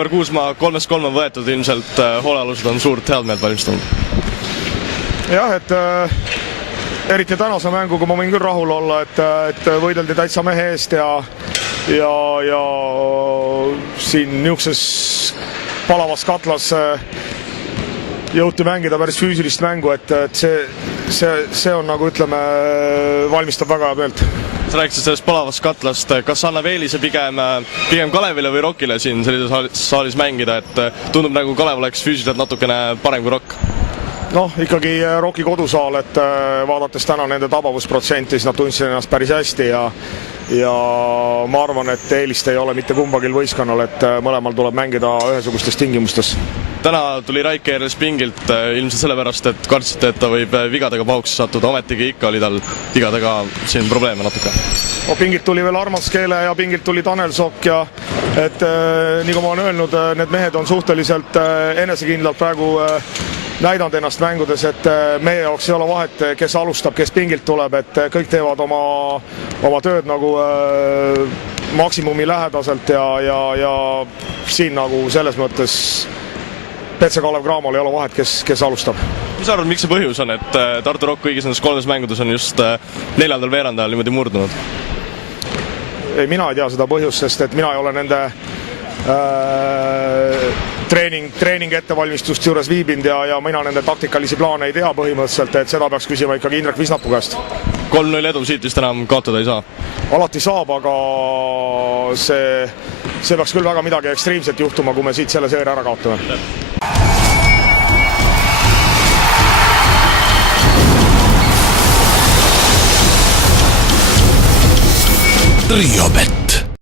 Aivar Kuusmaa 3-3 on võetud, ilmselt hoolealused on suurt headmeelt valmistanud. Jah, et eriti tänase mänguga ma võin küll rahul olla, et võideldi täitsa mehe eest ja siin niisuguses palavas katlas jõuti mängida päris füüsilist mängu, et see on nagu ütleme, valmistab väga hea meelt. Sa rääkisid sellest palavast katlast, kas annab eelise pigem Kalevile või Rockile siin sellises saalis mängida, et tundub nagu Kalev oleks füüsiliselt natukene parem kui Rock? Noh, ikkagi Rocki kodusaal, et vaadates täna nende tabavusprotsenti, siis nad tundsid ennast päris hästi ja ma arvan, et eelist ei ole mitte kumbagil võistkonnal, et mõlemal tuleb mängida ühesugustes tingimustes. Täna tuli Raike Erles pingilt ilmselt sellepärast, et kartsite, et ta võib vigadega pauks sattuda, ometigi ikka oli tal vigadega siin probleeme natuke. Pingilt tuli veel Armas Keele ja pingilt tuli Tanel Sokk ja et nii kui ma olen öelnud, need mehed on suhteliselt enesekindlalt praegu näidanud ennast mängudes, et meie jaoks ei ole vahet, kes alustab, kes pingilt tuleb, et kõik teevad oma tööd nagu maksimumi lähedaselt ja siin nagu selles mõttes Petse Kalev Cramo'l ei ole vahet, kes alustab. Mis arvad, miks see põhjus on, et Tartu Rock kõigis nendes 3 mängudes on just 4. veerandajal niimoodi murdunud? Ei, mina ei tea seda põhjust, sest et mina ei ole nende treening ettevalmistust juures viibinud ja mina nende taktikalisi plaane ei tea põhimõtteliselt, et seda peaks küsima ikkagi Indrek Visnapu käest. 3-0 edu siit vist enam kaotada ei saa? Alati saab, aga see peaks küll väga midagi ekstreemset juhtuma, kui me siit selle seeria ära kaotame. Triobet.